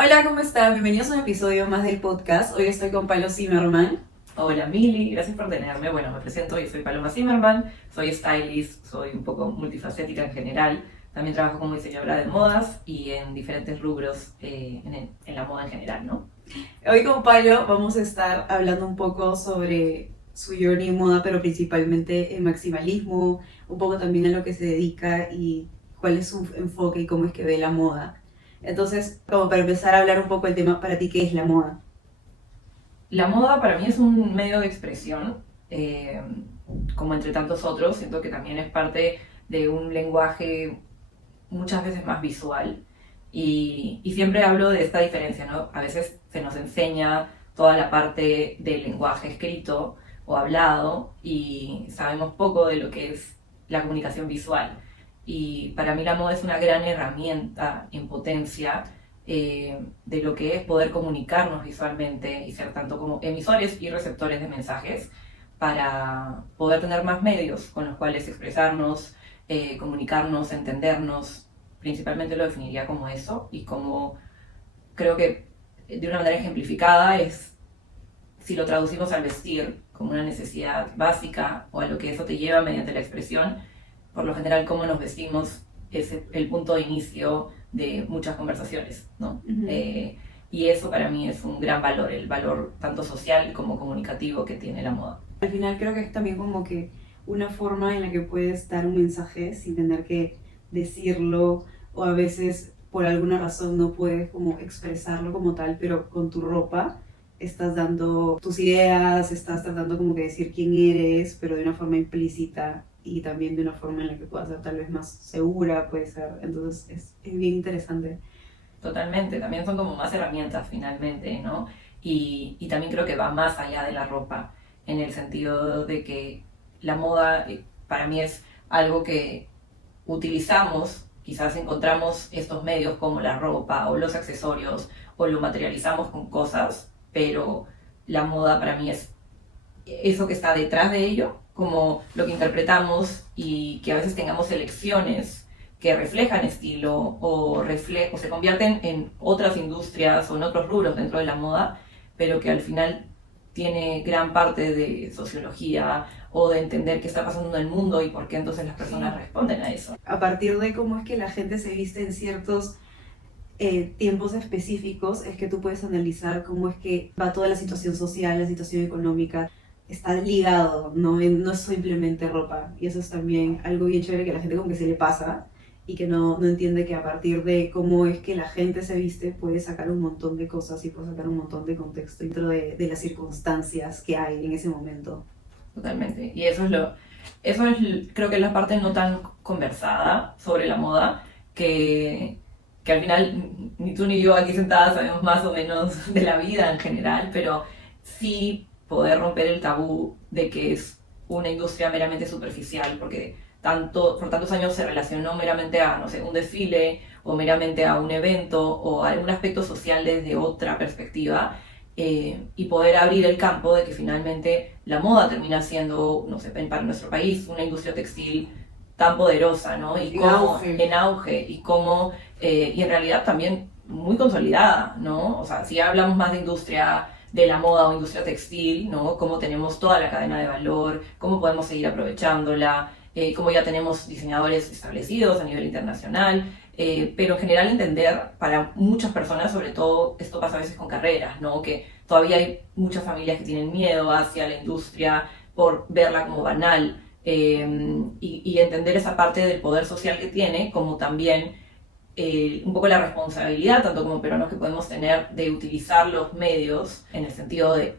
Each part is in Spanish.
Hola, ¿cómo están? Bienvenidos a un episodio más del podcast. Hoy estoy con Palo Zimmerman. Hola Mili, gracias por tenerme. Bueno, me presento, yo soy Paloma Zimmerman, soy stylist, soy un poco multifacética en general. También trabajo como diseñadora de modas y en diferentes rubros en la moda en general, ¿no? Hoy con Palo vamos a estar hablando un poco sobre su journey en moda, pero principalmente en maximalismo, un poco también a lo que se dedica y cuál es su enfoque y cómo es que ve la moda. Entonces, como para empezar a hablar un poco del tema, para ti, ¿qué es la moda? La moda para mí es un medio de expresión, eh, como entre tantos otros. Siento que también es parte de un lenguaje muchas veces más visual. Y siempre hablo de esta diferencia, ¿no? A veces se nos enseña toda la parte del lenguaje escrito o hablado y sabemos poco de lo que es la comunicación visual. Y para mí la moda es una gran herramienta en potencia de lo que es poder comunicarnos visualmente y ser tanto como emisores y receptores de mensajes para poder tener más medios con los cuales expresarnos, comunicarnos, entendernos. Principalmente lo definiría como eso, y como creo que de una manera ejemplificada es si lo traducimos al vestir como una necesidad básica o a lo que eso te lleva mediante la expresión. Por lo general, cómo nos vestimos es el punto de inicio de muchas conversaciones, ¿no? Y eso para mí es un gran valor, el valor tanto social como comunicativo que tiene la moda. Al final creo que es también como que una forma en la que puedes dar un mensaje sin tener que decirlo, o a veces por alguna razón no puedes como expresarlo como tal, pero con tu ropa estás dando tus ideas, estás tratando como que decir quién eres, pero de una forma implícita y también de una forma en la que puedas ser tal vez más segura, puede ser. Entonces es bien interesante. Totalmente, también son como más herramientas finalmente, ¿no? Y también creo que va más allá de la ropa, en el sentido de que la moda para mí es algo que utilizamos, quizás encontramos estos medios como la ropa o los accesorios o lo materializamos con cosas, pero la moda para mí es eso que está detrás de ello, como lo que interpretamos, y que a veces tengamos elecciones que reflejan estilo o se convierten en otras industrias o en otros rubros dentro de la moda, pero que al final tiene gran parte de sociología o de entender qué está pasando en el mundo y por qué entonces las personas responden a eso. A partir de cómo es que la gente se viste en ciertos tiempos específicos, es que tú puedes analizar cómo es que va toda la situación social, la situación económica, está ligado, no es simplemente ropa. Y eso es también algo bien chévere que a la gente como que se le pasa y que no entiende que a partir de cómo es que la gente se viste puede sacar un montón de cosas y puede sacar un montón de contexto dentro de las circunstancias que hay en ese momento. Totalmente. Y creo que es la parte no tan conversada sobre la moda, que al final ni tú ni yo aquí sentadas sabemos más o menos de la vida en general, pero sí poder romper el tabú de que es una industria meramente superficial, porque por tantos años se relacionó meramente a, no sé, un desfile o meramente a un evento o a algún aspecto social desde otra perspectiva, y poder abrir el campo de que finalmente la moda termina siendo, no sé, para nuestro país, una industria textil tan poderosa, ¿no? Y cómo, en auge, y en realidad también muy consolidada, ¿no? O sea, si hablamos más de industria de la moda o industria textil, ¿no? Cómo tenemos toda la cadena de valor, cómo podemos seguir aprovechándola, cómo ya tenemos diseñadores establecidos a nivel internacional, pero en general entender para muchas personas, sobre todo esto pasa a veces con carreras, ¿no? Que todavía hay muchas familias que tienen miedo hacia la industria por verla como banal, y entender esa parte del poder social que tiene, como también un poco la responsabilidad, tanto como peruanos, que podemos tener de utilizar los medios en el sentido de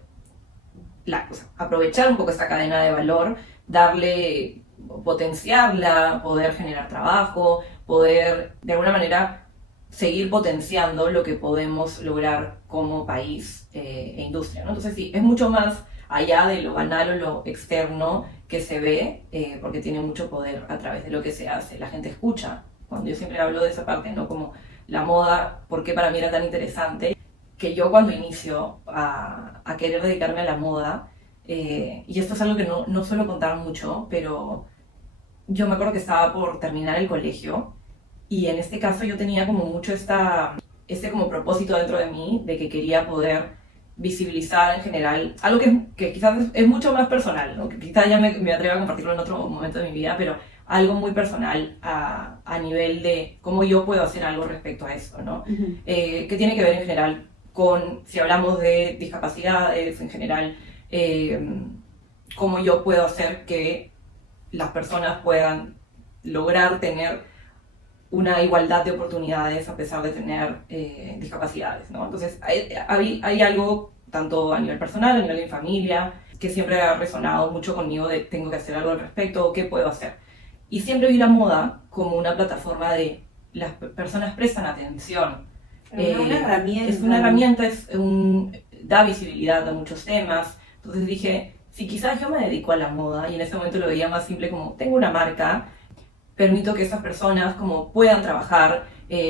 o sea, aprovechar un poco esta cadena de valor, darle, potenciarla, poder generar trabajo, poder de alguna manera seguir potenciando lo que podemos lograr como país e industria, ¿no? Entonces sí, es mucho más allá de lo banal o lo externo que se ve, porque tiene mucho poder a través de lo que se hace. La gente escucha. Cuando yo siempre hablo de esa parte, ¿no? Como la moda, ¿por qué para mí era tan interesante? Que yo cuando inicio a querer dedicarme a la moda, y esto es algo que no suelo contar mucho, pero yo me acuerdo que estaba por terminar el colegio, y en este caso yo tenía como mucho ese como propósito dentro de mí de que quería poder visibilizar en general algo que quizás es mucho más personal, ¿no? Que quizás ya me atrevo a compartirlo en otro momento de mi vida, pero algo muy personal a nivel de cómo yo puedo hacer algo respecto a eso, ¿no? Que tiene que ver en general con, si hablamos de discapacidades en general, cómo yo puedo hacer que las personas puedan lograr tener una igualdad de oportunidades a pesar de tener discapacidades, ¿no? Entonces, hay algo, tanto a nivel personal, a nivel de mi familia, que siempre ha resonado mucho conmigo de tengo que hacer algo al respecto, ¿qué puedo hacer? Y siempre vi la moda como una plataforma de las personas prestan atención. Una herramienta. Es una herramienta, da visibilidad a muchos temas. Entonces dije, si quizás yo me dedico a la moda, y en ese momento lo veía más simple como, tengo una marca, permito que estas personas como puedan trabajar,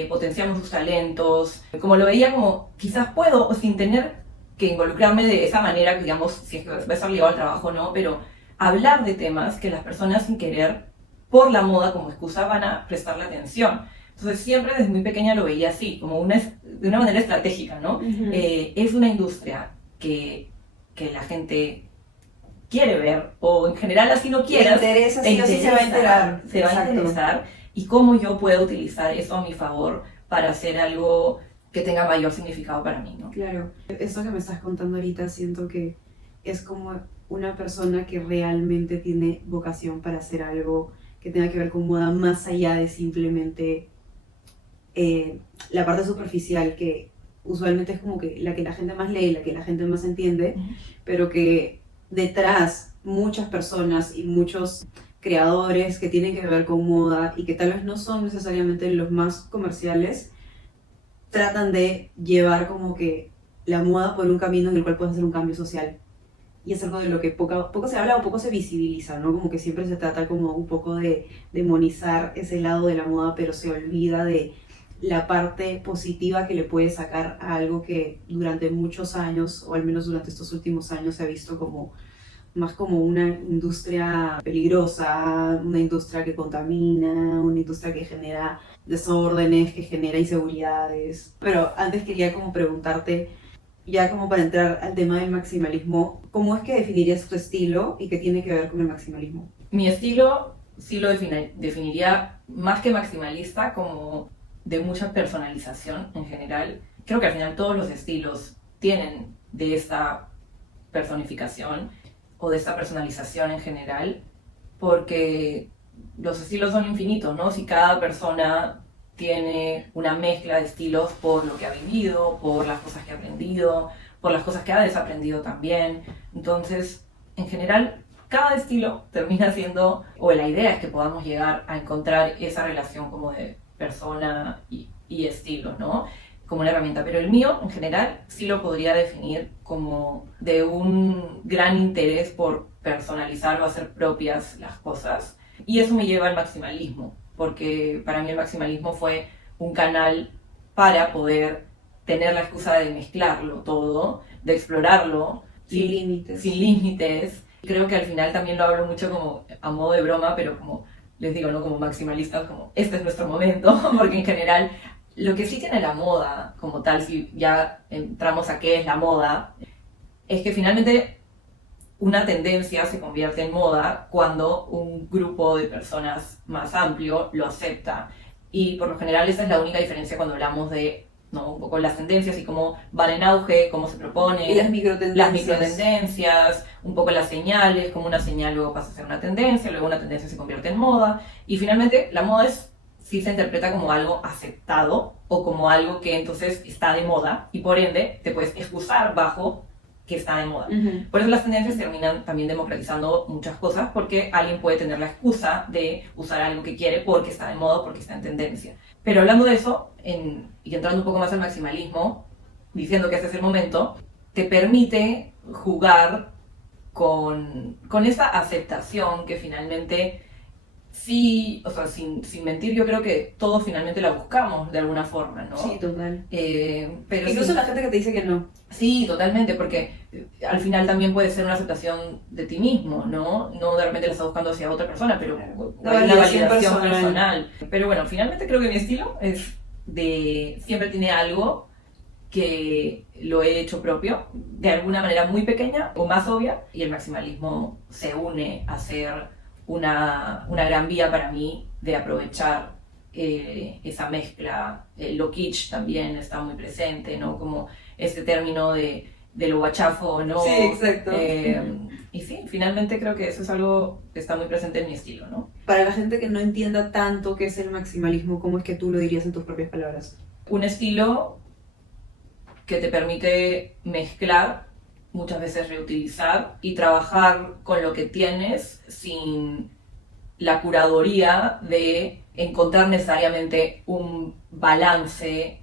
potenciamos sus talentos, como lo veía como quizás puedo, o sin tener que involucrarme de esa manera, digamos, si es que va a estar ligado al trabajo, ¿no? Pero hablar de temas que las personas sin querer, por la moda como excusa, van a prestarle atención. Entonces siempre desde muy pequeña lo veía así, como de una manera estratégica, ¿no? Es una industria que la gente quiere ver, o en general así no quieras, te interesa, sí o sí se va a enterar. Se va a interesar, y cómo yo puedo utilizar eso a mi favor para hacer algo que tenga mayor significado para mí, ¿no? Claro, eso que me estás contando ahorita siento que es como una persona que realmente tiene vocación para hacer algo que tenga que ver con moda más allá de simplemente la parte superficial que usualmente es como que la gente más lee, la que la gente más entiende, pero que detrás muchas personas y muchos creadores que tienen que ver con moda y que tal vez no son necesariamente los más comerciales, tratan de llevar como que la moda por un camino en el cual puedes hacer un cambio social. Y es algo de lo que poco se habla o poco se visibiliza, ¿no? Como que siempre se trata como un poco de demonizar ese lado de la moda, pero se olvida de la parte positiva que le puede sacar a algo que durante muchos años, o al menos durante estos últimos años, se ha visto como más como una industria peligrosa, una industria que contamina, una industria que genera desórdenes, que genera inseguridades. Pero antes quería como preguntarte, ya como para entrar al tema del maximalismo, ¿cómo es que definirías tu estilo y qué tiene que ver con el maximalismo? Mi estilo sí lo definiría más que maximalista, como de mucha personalización en general. Creo que al final todos los estilos tienen de esta personificación o de esta personalización en general, porque los estilos son infinitos, ¿no? Si cada persona tiene una mezcla de estilos por lo que ha vivido, por las cosas que ha aprendido, por las cosas que ha desaprendido también. Entonces, en general, cada estilo termina siendo, o la idea es que podamos llegar a encontrar esa relación como de persona y estilo, ¿no? Como una herramienta, pero el mío en general sí lo podría definir como de un gran interés por personalizar o hacer propias las cosas, y eso me lleva al maximalismo, porque para mí el maximalismo fue un canal para poder tener la excusa de mezclarlo todo, de explorarlo sin límites. Creo que al final también lo hablo mucho como a modo de broma, pero como les digo, ¿no? Como maximalistas, como este es nuestro momento, porque en general lo que sí tiene la moda como tal, si ya entramos a qué es la moda, es que finalmente una tendencia se convierte en moda cuando un grupo de personas más amplio lo acepta. Y por lo general esa es la única diferencia cuando hablamos de, ¿no? Un poco las tendencias y cómo van en auge, cómo se proponen. Y las microtendencias. Un poco las señales, como una señal luego pasa a ser una tendencia, luego una tendencia se convierte en moda. Y finalmente la moda sí se interpreta como algo aceptado o como algo que entonces está de moda y por ende te puedes excusar bajo que está de moda. Por eso las tendencias terminan también democratizando muchas cosas, porque alguien puede tener la excusa de usar algo que quiere porque está de moda o porque está en tendencia. Pero hablando de eso, y entrando un poco más al maximalismo, diciendo que este es el momento, te permite jugar con esa aceptación que finalmente sí, o sea, sin mentir, yo creo que todos finalmente la buscamos de alguna forma, ¿no? Sí, total. Pero incluso sí, la gente que te dice que no. Sí, totalmente, porque al final también puede ser una aceptación de ti mismo, ¿no? No de repente la estás buscando hacia otra persona, pero Una una validación validación personal. personal. Pero bueno, finalmente creo que mi estilo es siempre tiene algo que lo he hecho propio, de alguna manera muy pequeña o más obvia, y el maximalismo se une a ser una gran vía para mí de aprovechar esa mezcla. Lo kitsch también está muy presente, ¿no? Como este término de lo guachafo o no. Sí, exacto. Y sí, finalmente creo que eso es algo que está muy presente en mi estilo, ¿no? Para la gente que no entienda tanto qué es el maximalismo, ¿cómo es que tú lo dirías en tus propias palabras? Un estilo que te permite mezclar, muchas veces reutilizar y trabajar con lo que tienes sin la curaduría de encontrar necesariamente un balance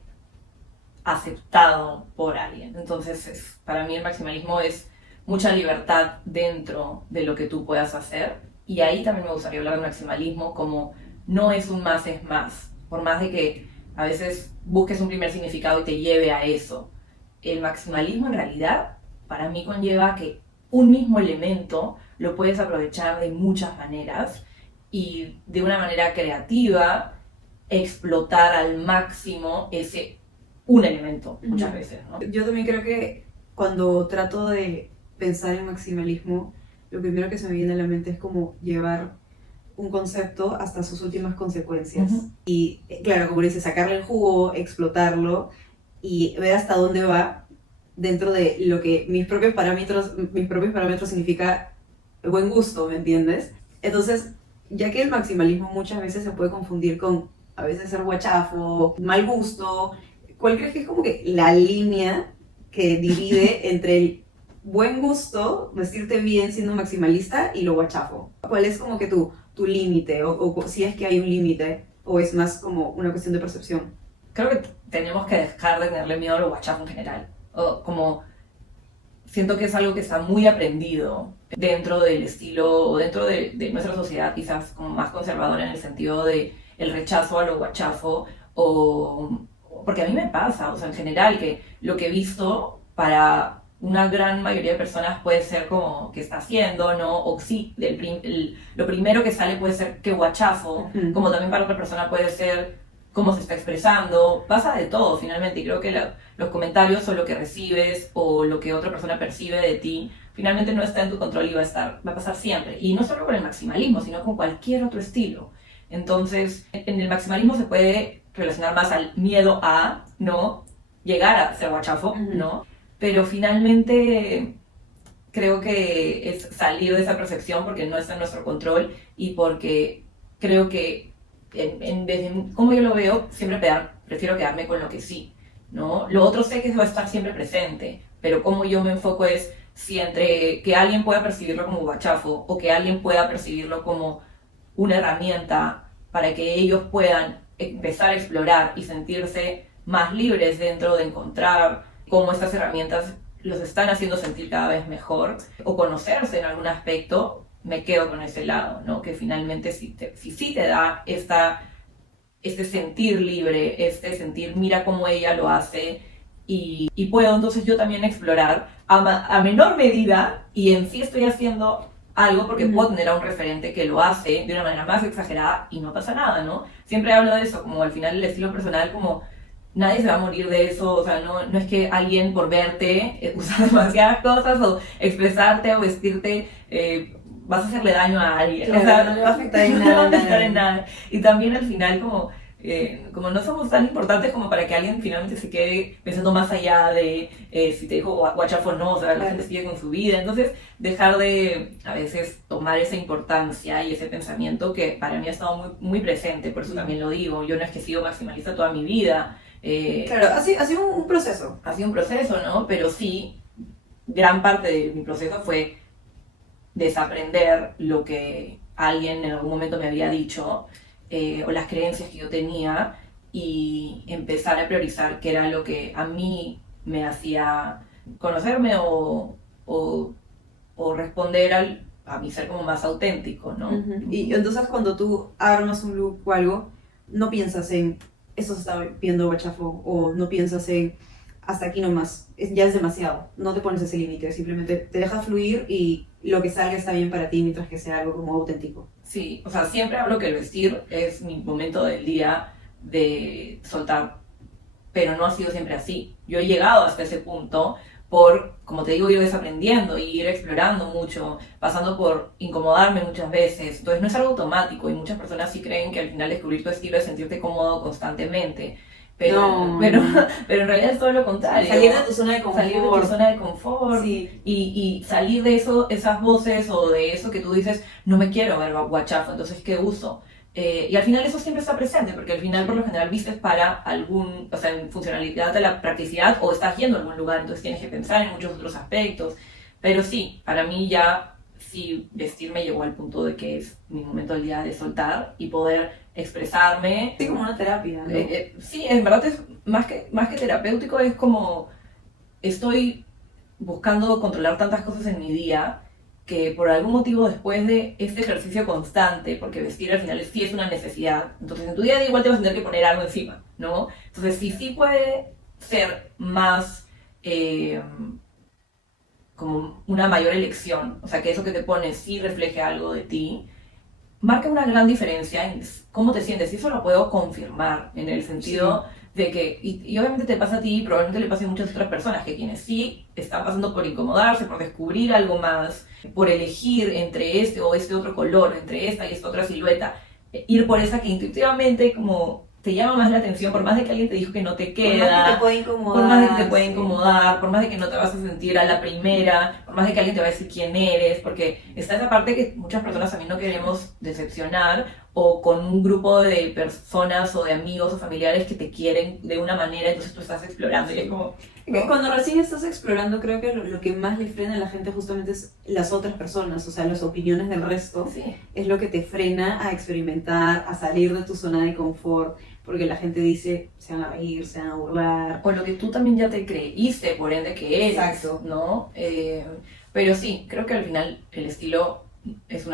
aceptado por alguien. Entonces, para mí el maximalismo es mucha libertad dentro de lo que tú puedas hacer. Y ahí también me gustaría hablar del maximalismo como no es un más es más. Por más de que a veces busques un primer significado y te lleve a eso. El maximalismo en realidad para mí conlleva que un mismo elemento lo puedes aprovechar de muchas maneras y de una manera creativa explotar al máximo ese un elemento muchas veces, ¿no? Yo también creo que cuando trato de pensar en maximalismo, lo primero que se me viene a la mente es como llevar un concepto hasta sus últimas consecuencias. Y claro, como dices, sacarle el jugo, explotarlo y ver hasta dónde va dentro de lo que mis propios parámetros significa buen gusto, ¿me entiendes? Entonces, ya que el maximalismo muchas veces se puede confundir con a veces ser guachafo, mal gusto, ¿cuál crees que es como que la línea que divide entre el buen gusto, vestirte bien siendo maximalista, y lo guachafo? ¿Cuál es como que tu límite, o si es que hay un límite, o es más como una cuestión de percepción? Creo que tenemos que dejar de tenerle miedo a lo guachafo en general. O como siento que es algo que está muy aprendido dentro del estilo, o dentro de nuestra sociedad quizás como más conservadora en el sentido de el rechazo a lo guachafo, porque a mí me pasa, o sea, en general, que lo que he visto para una gran mayoría de personas puede ser como que está haciendo, ¿no? O sí, lo primero que sale puede ser que guachafo, como también para otra persona puede ser cómo se está expresando, pasa de todo finalmente, y creo que los comentarios o lo que recibes o lo que otra persona percibe de ti finalmente no está en tu control y va a pasar siempre, y no solo con el maximalismo, sino con cualquier otro estilo. Entonces, en el maximalismo se puede relacionar más al miedo a no llegar a ser guachafo, ¿no? Pero finalmente creo que es salir de esa percepción porque no está en nuestro control y porque creo que desde como yo lo veo, siempre prefiero quedarme con lo que sí, ¿no? Lo otro sé que va a estar siempre presente, pero como yo me enfoco es si entre que alguien pueda percibirlo como guachafo o que alguien pueda percibirlo como una herramienta para que ellos puedan empezar a explorar y sentirse más libres dentro de encontrar cómo estas herramientas los están haciendo sentir cada vez mejor o conocerse en algún aspecto, me quedo con ese lado, ¿no? Que finalmente si sí te da este sentir libre, este sentir mira cómo ella lo hace y puedo entonces yo también explorar a menor medida y en sí estoy haciendo algo porque puedo tener a un referente que lo hace de una manera más exagerada y no pasa nada, ¿no? Siempre hablo de eso, como al final el estilo personal, como nadie se va a morir de eso, o sea, no es que alguien por verte usar demasiadas cosas o expresarte o vestirte vas a hacerle daño a alguien, claro, o sea, no le va a afectar en no le va a nada. afectar en nada. Y también al final como no somos tan importantes como para que alguien finalmente se quede pensando más allá de si te dijo guachafo o no, o sea, la gente sigue con su vida. Entonces, dejar de a veces tomar esa importancia y ese pensamiento que para mí ha estado muy, muy presente, por eso también lo digo. Yo no es que he sido maximalista toda mi vida. Claro, ha sido un proceso. Ha sido un proceso, ¿no? Pero sí, gran parte de mi proceso fue desaprender lo que alguien en algún momento me había dicho o las creencias que yo tenía y empezar a priorizar qué era lo que a mí me hacía conocerme o responder a mi ser como más auténtico, ¿no? Y entonces cuando tú armas un look o algo, no piensas en eso se está viendo guachafo o no piensas en hasta aquí nomás, ya es demasiado, no te pones ese límite, simplemente te dejas fluir y lo que salga está bien para ti mientras que sea algo como auténtico. Sí, o sea, siempre hablo que el vestir es mi momento del día de soltar, pero no ha sido siempre así. Yo he llegado hasta ese punto por, como te digo, ir desaprendiendo y ir explorando mucho, pasando por incomodarme muchas veces. Entonces no es algo automático y muchas personas sí creen que al final descubrir tu estilo es sentirte cómodo constantemente. Pero, No. pero en realidad es todo lo contrario. Salir de tu zona de confort. Salir de tu zona de confort Sí. y salir de eso, esas voces o de eso que tú dices, no me quiero ver guachafo, entonces ¿qué uso? Y al final eso siempre está presente, porque al final por lo general vistes para algún, o sea, en funcionalidad de la practicidad o estás yendo a algún lugar, entonces tienes que pensar en muchos otros aspectos. Pero sí, para mí ya sí vestir me llegó al punto de que es mi momento del día de soltar y poder expresarme. Sí, como una terapia, ¿no? Sí, en verdad es más que terapéutico, es como estoy buscando controlar tantas cosas en mi día que por algún motivo después de este ejercicio constante, porque vestir al final sí es una necesidad, entonces en tu día a día igual te vas a tener que poner algo encima, ¿no? Entonces sí puede ser más como una mayor elección, o sea que eso que te pones sí refleje algo de ti, marca una gran diferencia en cómo te sientes. Y eso lo puedo confirmar en el sentido de que, y obviamente te pasa a ti, y probablemente le pase a muchas otras personas, que quienes sí están pasando por incomodarse, por descubrir algo más, por elegir entre este o este otro color, entre esta y esta otra silueta, ir por esa que intuitivamente como te llama más la atención, por más de que alguien te dijo que no te queda, por más de que te puede incomodar, por más de que no te vas a sentir a la primera, por más de que alguien te va a decir quién eres, porque está esa parte que muchas personas también no queremos decepcionar, o con un grupo de personas o de amigos o familiares que te quieren de una manera, entonces tú estás explorando y es como... ¿no? Cuando recién estás explorando, creo que lo que más le frena a la gente justamente es las otras personas, o sea, las opiniones del resto, Sí. es lo que te frena a experimentar, a salir de tu zona de confort, porque la gente dice, se van a reír, se van a burlar. O lo que tú también ya te creíste, por ende que eres, Exacto. ¿no? Pero sí, creo que al final el estilo es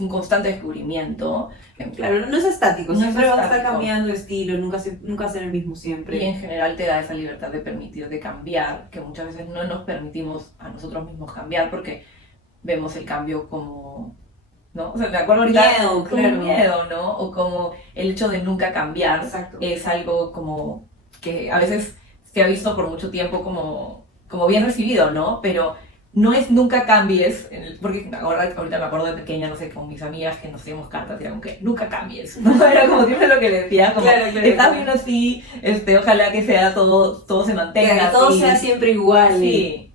un constante descubrimiento. Claro, no es estático, No es siempre vas a estar estático. cambiando de estilo, nunca va a ser el mismo siempre. Y en general te da esa libertad de permitirte cambiar, que muchas veces no nos permitimos a nosotros mismos cambiar porque vemos el cambio como, ¿no? O sea, me acuerdo ahorita Miedo, como claro. miedo, ¿no? O como el hecho de nunca cambiar. Exacto. Es algo como que a veces se ha visto por mucho tiempo como bien recibido, ¿no? Pero no es nunca cambies, porque ahorita me acuerdo de pequeña, no sé, con mis amigas que nos hacíamos cartas, era como que nunca cambies, ¿no? Era como siempre lo que decía, como, Claro, estás bien así, ojalá que sea todo se mantenga Que todo así. sea siempre igual. Sí,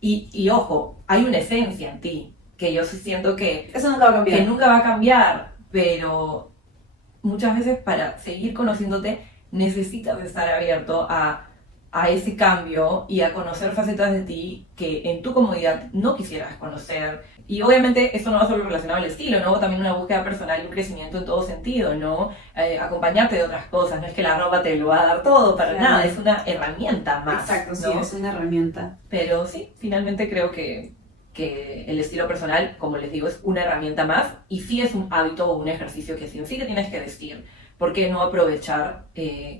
y ojo, hay una esencia en ti, que yo sí siento que Eso nunca va a cambiar. nunca va a cambiar, pero muchas veces para seguir conociéndote necesitas estar abierto a ese cambio y a conocer facetas de ti que en tu comodidad no quisieras conocer. Y obviamente esto no va solo relacionado al estilo, ¿no? También una búsqueda personal y un crecimiento en todo sentido, ¿no? Acompañarte de otras cosas, no es que la ropa te lo va a dar todo, para Claro. nada, es una herramienta más. Exacto, sí, ¿no? es una herramienta. Pero sí, finalmente creo que el estilo personal, como les digo, es una herramienta más y sí es un hábito o un ejercicio que sí o sí te tienes que vestir. ¿Por qué no aprovechar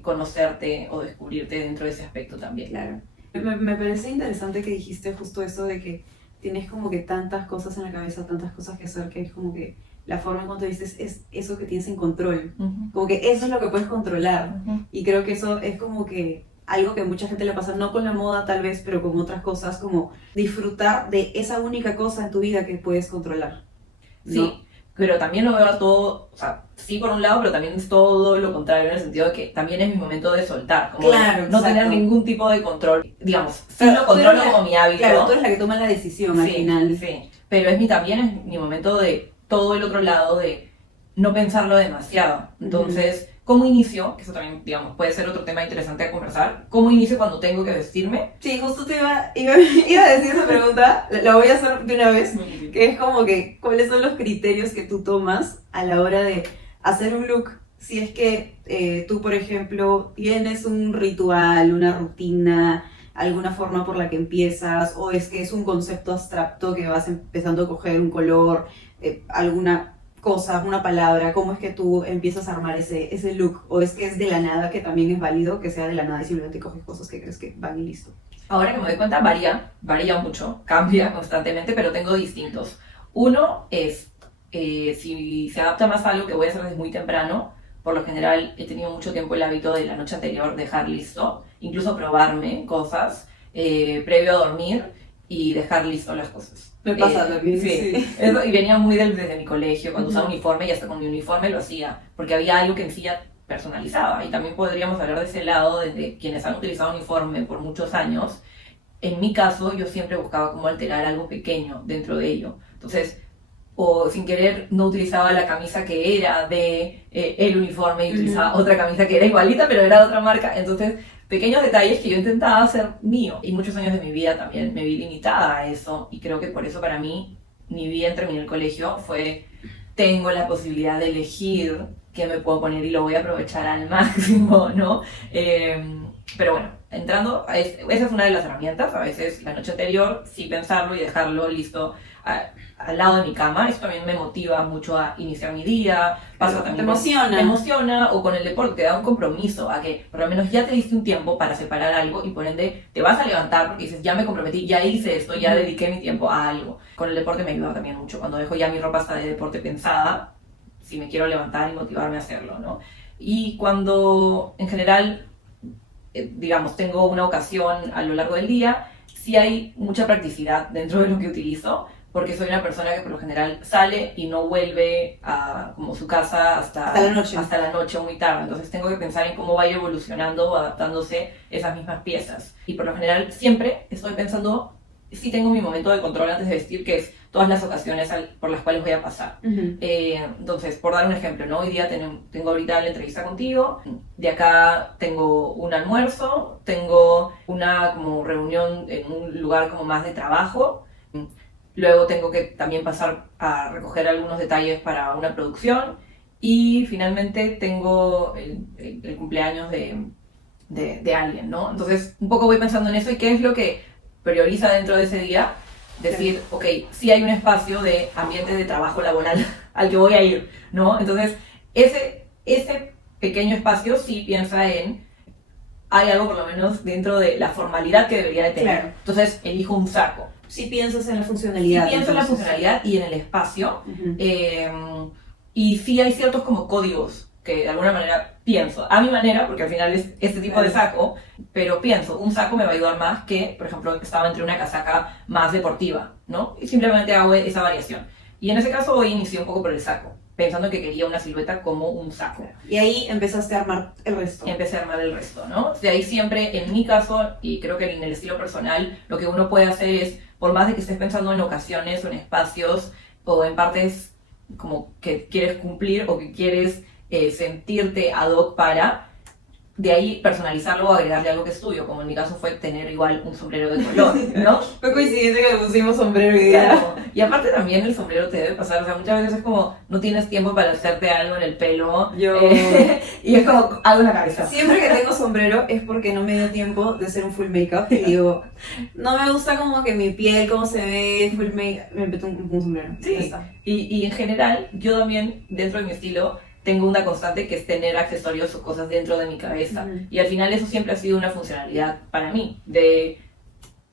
conocerte o descubrirte dentro de ese aspecto también? Claro. Me parece interesante que dijiste justo eso de que tienes como que tantas cosas en la cabeza, tantas cosas que hacer, que es como que la forma en cómo te vistes es eso que tienes en control. Ujú, Como que eso es lo que puedes controlar. ujú. Y creo que eso es como que algo que a mucha gente le pasa, no con la moda tal vez, pero con otras cosas, como disfrutar de esa única cosa en tu vida que puedes controlar. ¿no? Sí, pero también lo veo a todo, o sea, sí por un lado, pero también es todo lo contrario en el sentido de que también es mi momento de soltar, como Claro, de no tener exacto. ningún tipo de control, digamos, sí Pero lo tú controlo eres la- como mi hábito. Claro, tú eres la que toma la decisión al Sí, final. sí, pero también es mi momento de todo el otro lado de no pensarlo demasiado. Entonces, ¿cómo inicio? Que eso también, digamos, puede ser otro tema interesante a conversar. ¿Cómo inicio cuando tengo que vestirme? Sí, justo te iba a decir esa pregunta, la voy a hacer de una vez, que es como que, ¿cuáles son los criterios que tú tomas a la hora de hacer un look? Si es que tú, por ejemplo, tienes un ritual, una rutina, alguna forma por la que empiezas, o es que es un concepto abstracto que vas empezando a coger un color, alguna cosa, una palabra, ¿cómo es que tú empiezas a armar ese look? ¿O es que es de la nada, que también es válido que sea de la nada y simplemente coges cosas que crees que van y listo? Ahora que me doy cuenta, varía mucho, cambia constantemente, pero tengo distintos. Uno es, si se adapta más a algo que voy a hacer desde muy temprano, por lo general he tenido mucho tiempo el hábito de la noche anterior dejar listo, incluso probarme cosas previo a dormir y dejar listo las cosas. Me pasa también, sí. Eso, y venía muy desde mi colegio, cuando usaba uniforme, y hasta con mi uniforme lo hacía, porque había algo que en sí ya personalizaba. Y también podríamos hablar de ese lado, desde quienes han utilizado uniforme por muchos años. En mi caso, yo siempre buscaba cómo alterar algo pequeño dentro de ello. Entonces, o sin querer no utilizaba la camisa que era de el uniforme y utilizaba otra camisa que era igualita, pero era de otra marca. Entonces, pequeños detalles que yo intentaba hacer mío. Y muchos años de mi vida también me vi limitada a eso. Y creo que por eso para mí, ni bien terminé el colegio, tengo la posibilidad de elegir qué me puedo poner y lo voy a aprovechar al máximo, ¿no? Pero bueno, entrando, esa es una de las herramientas. A veces la noche anterior, sí pensarlo y dejarlo listo al lado de mi cama. Eso también me motiva mucho a iniciar mi día. Pasa también te emociona, o con el deporte te da un compromiso a que por lo menos ya te diste un tiempo para separar algo y por ende te vas a levantar porque dices, ya me comprometí, ya hice esto, ya dediqué mi tiempo a algo. Con el deporte me ayuda también mucho. Cuando dejo ya mi ropa hasta de deporte pensada, si me quiero levantar y motivarme a hacerlo, ¿no? Y cuando en general digamos, tengo una ocasión a lo largo del día, sí hay mucha practicidad dentro de lo que utilizo, porque soy una persona que por lo general sale y no vuelve a como su casa hasta la noche o muy tarde. Entonces tengo que pensar en cómo va a ir evolucionando o adaptándose esas mismas piezas. Y por lo general siempre estoy pensando, sí tengo mi momento de control antes de vestir, que es todas las ocasiones por las cuales voy a pasar. Entonces, por dar un ejemplo, ¿no? Hoy día tengo ahorita la entrevista contigo, de acá tengo un almuerzo, tengo una como reunión en un lugar como más de trabajo, luego tengo que también pasar a recoger algunos detalles para una producción y finalmente tengo el cumpleaños de alguien, ¿no? Entonces, un poco voy pensando en eso y qué es lo que prioriza dentro de ese día. Decir, ok, sí hay un espacio de ambiente de trabajo laboral al que voy a ir, ¿no? Entonces, ese pequeño espacio sí piensa en, hay algo por lo menos dentro de la formalidad que debería de tener. Claro. Entonces, elijo un saco. Sí piensas en la funcionalidad. Sí pienso en la funcionalidad y en el espacio. Y sí hay ciertos como códigos que de alguna manera pienso, a mi manera, porque al final es este tipo de saco, pero pienso, un saco me va a ayudar más que, por ejemplo, estaba entre una casaca más deportiva, ¿no? Y simplemente hago esa variación. Y en ese caso hoy inicié un poco por el saco, pensando que quería una silueta como un saco. Y ahí empezaste a armar el resto. Empecé a armar el resto, ¿no? De ahí siempre, en mi caso, y creo que en el estilo personal, lo que uno puede hacer es, por más de que estés pensando en ocasiones o en espacios o en partes como que quieres cumplir o que quieres sentirte ad hoc para, de ahí personalizarlo o agregarle algo que es tuyo, como en mi caso fue tener igual un sombrero de color, ¿no? Fue coincidente que pusimos sombrero y día. Claro. Y aparte también el sombrero te debe pasar, o sea, muchas veces es como, no tienes tiempo para hacerte algo en el pelo, y es como algo en la cabeza. Siempre que tengo sombrero es porque no me dio tiempo de hacer un full makeup, y digo, no me gusta como que mi piel, cómo se ve, full makeup, me meto un sombrero. Sí, y en general, yo también, dentro de mi estilo, tengo una constante que es tener accesorios o cosas dentro de mi cabeza. Y al final eso siempre ha sido una funcionalidad para mí, de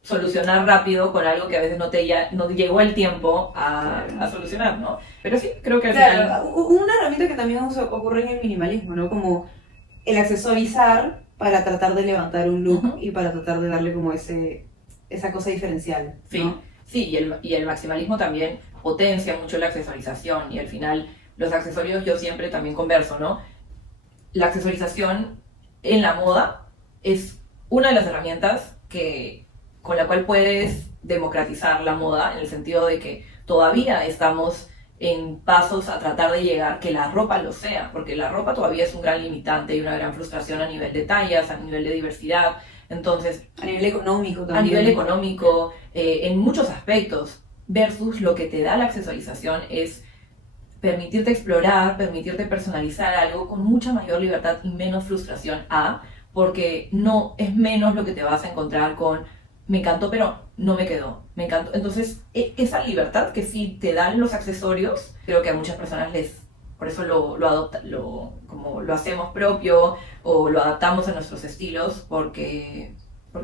solucionar rápido con algo que a veces no llegó el tiempo a solucionar, ¿no? Pero sí, creo que al final... Una herramienta que también ocurre en el minimalismo, ¿no? Como el accesorizar para tratar de levantar un look y para tratar de darle como esa cosa diferencial, ¿no? Sí, y el maximalismo también potencia mucho la accesorización y al final... Los accesorios yo siempre también converso, ¿no? La accesorización en la moda es una de las herramientas con la cual puedes democratizar la moda, en el sentido de que todavía estamos en pasos a tratar de llegar que la ropa lo sea, porque la ropa todavía es un gran limitante y una gran frustración a nivel de tallas, a nivel de diversidad. Entonces, a nivel económico también. A nivel económico, en muchos aspectos, versus lo que te da la accesorización es permitirte explorar, permitirte personalizar algo con mucha mayor libertad y menos frustración porque no es menos lo que te vas a encontrar con me encantó pero no me quedó, me encantó. Entonces esa libertad que sí te dan los accesorios, creo que a muchas personas por eso lo adoptan, como lo hacemos propio o lo adaptamos a nuestros estilos porque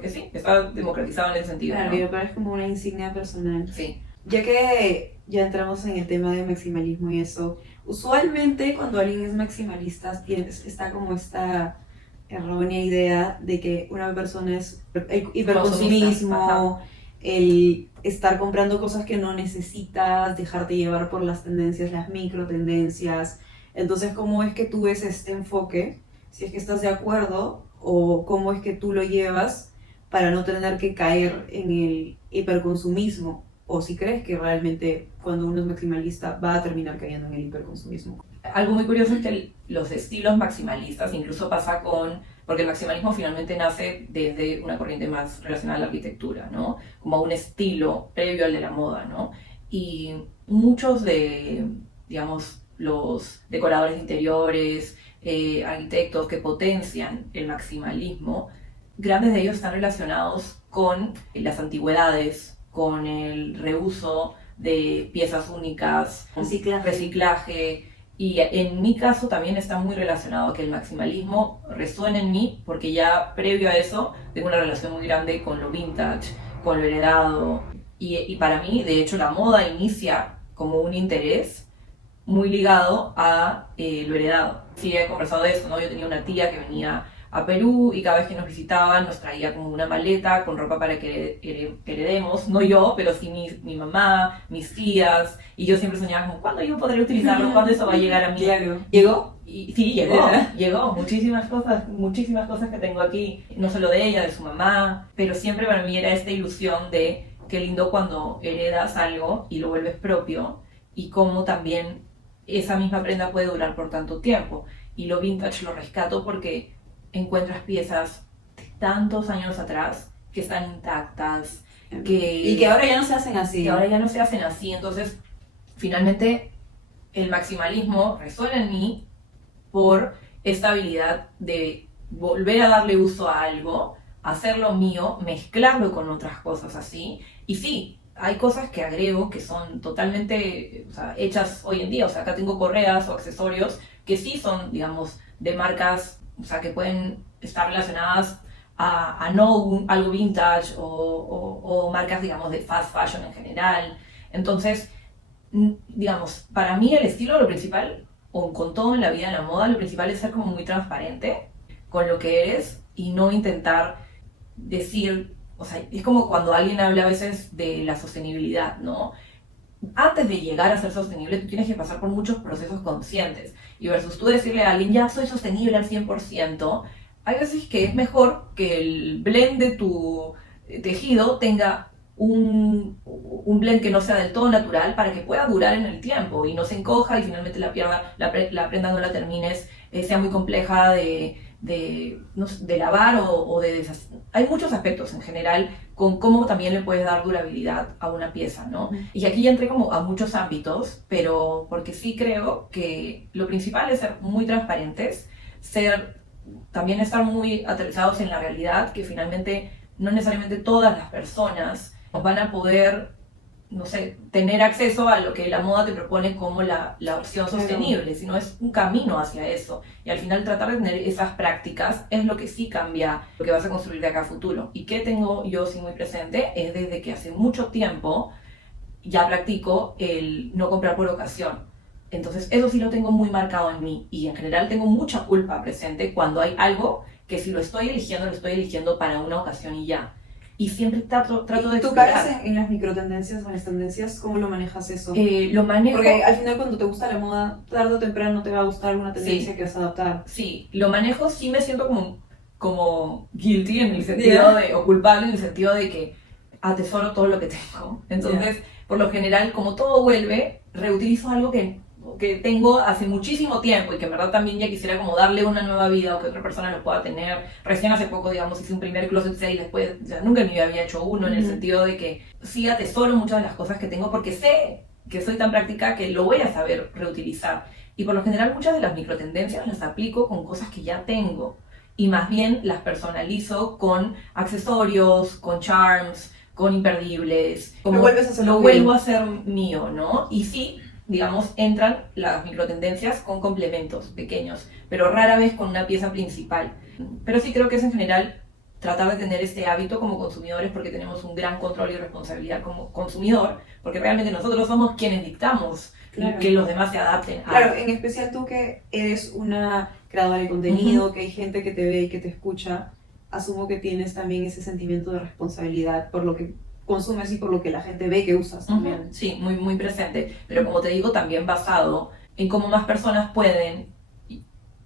sí, está democratizado en ese sentido. Claro, ¿no? pero es como una insignia personal. Sí. Ya que ya entramos en el tema de maximalismo y eso, usualmente cuando alguien es maximalista está como esta errónea idea de que una persona es el Consumista, ajá. hiperconsumismo, el estar comprando cosas que no necesitas, dejarte llevar por las tendencias, las micro tendencias. Entonces, ¿cómo es que tú ves este enfoque? Si es que estás de acuerdo o cómo es que tú lo llevas para no tener que caer en el hiperconsumismo, o si crees que realmente cuando uno es maximalista va a terminar cayendo en el hiperconsumismo. Algo muy curioso es que los estilos maximalistas incluso pasa con, porque el maximalismo finalmente nace desde una corriente más relacionada a la arquitectura, ¿no? Como un estilo previo al de la moda, ¿no? Y muchos de, digamos, los decoradores de interiores, arquitectos que potencian el maximalismo, grandes de ellos están relacionados con las antigüedades, con el reuso de piezas únicas, reciclaje. Y en mi caso también está muy relacionado a que el maximalismo resuena en mí, porque ya previo a eso tengo una relación muy grande con lo vintage, con lo heredado. Y para mí, de hecho, la moda inicia como un interés muy ligado a lo heredado. Sí, he conversado de eso, ¿no? Yo tenía una tía que venía a Perú y cada vez que nos visitaban nos traía como una maleta con ropa para que heredemos, no yo, pero sí mi mamá, mis tías, y yo siempre soñaba como, ¿cuándo yo podré utilizarlo? ¿Cuándo eso va a llegar a mí? Claro. ¿Llegó? Y sí, llegó, muchísimas cosas que tengo aquí, no solo de ella, de su mamá, pero siempre para mí era esta ilusión de qué lindo cuando heredas algo y lo vuelves propio, y cómo también esa misma prenda puede durar por tanto tiempo. Y lo vintage lo rescato porque encuentras piezas de tantos años atrás que están intactas, y que ahora ya no se hacen así. Que ahora ya no se hacen así. Entonces, finalmente, el maximalismo resuena en mí por esta habilidad de volver a darle uso a algo, hacerlo mío, mezclarlo con otras cosas así. Y sí, hay cosas que agrego que son totalmente, o sea, hechas hoy en día. O sea, acá tengo correas o accesorios que sí son, digamos, de marcas, o sea, que pueden estar relacionadas a no algo vintage o marcas, digamos, de fast fashion en general. Entonces, digamos, para mí el estilo, lo principal, o con todo en la vida de la moda, lo principal es ser como muy transparente con lo que eres y no intentar decir, o sea, es como cuando alguien habla a veces de la sostenibilidad, ¿no? Antes de llegar a ser sostenible, tú tienes que pasar por muchos procesos conscientes. Y versus tú decirle a alguien, ya soy sostenible al 100%, hay veces que es mejor que el blend de tu tejido tenga un blend que no sea del todo natural para que pueda durar en el tiempo y no se encoja y finalmente la prenda no la termines, sea muy compleja no sé, de lavar o de deshacer. Hay muchos aspectos en general con cómo también le puedes dar durabilidad a una pieza, ¿no? Y aquí ya entré como a muchos ámbitos, pero porque sí creo que lo principal es ser muy transparentes, también estar muy aterrizados en la realidad, que finalmente no necesariamente todas las personas van a poder, no sé, tener acceso a lo que la moda te propone como la opción sostenible, sino es un camino hacia eso. Y al final tratar de tener esas prácticas es lo que sí cambia lo que vas a construir de acá a futuro. Y que tengo yo sí muy presente es desde que hace mucho tiempo ya practico el no comprar por ocasión. Entonces eso sí lo tengo muy marcado en mí y en general tengo mucha culpa presente cuando hay algo que si lo estoy eligiendo para una ocasión y ya. Y siempre trato de ¿Tú caes en las microtendencias o en las tendencias? ¿Cómo lo manejas eso? Lo manejo... Porque al final cuando te gusta la moda, tarde o temprano te va a gustar alguna tendencia que vas a adaptar. Sí, lo manejo, sí me siento como guilty en el sentido de, o culpable en el sentido de que atesoro todo lo que tengo. Entonces, por lo general, como todo vuelve, reutilizo algo que tengo hace muchísimo tiempo y que en verdad también ya quisiera como darle una nueva vida o que otra persona lo pueda tener. Recién hace poco, digamos, hice un primer closet sale y después, o sea, nunca en mi vida había hecho uno, en el sentido de que sí atesoro muchas de las cosas que tengo porque sé que soy tan práctica que lo voy a saber reutilizar. Y por lo general muchas de las microtendencias las aplico con cosas que ya tengo y más bien las personalizo con accesorios, con charms, con imperdibles. Como lo vuelvo a hacer mío, ¿no? Y sí, digamos, entran las microtendencias con complementos pequeños, pero rara vez con una pieza principal. Pero sí creo que es en general tratar de tener este hábito como consumidores porque tenemos un gran control y responsabilidad como consumidor, porque realmente nosotros somos quienes dictamos que los demás se adapten a... Claro, en especial tú que eres una creadora de contenido, que hay gente que te ve y que te escucha, asumo que tienes también ese sentimiento de responsabilidad por lo que consumes y por lo que la gente ve que usas también. Sí, muy, muy presente, pero como te digo, también basado en cómo más personas pueden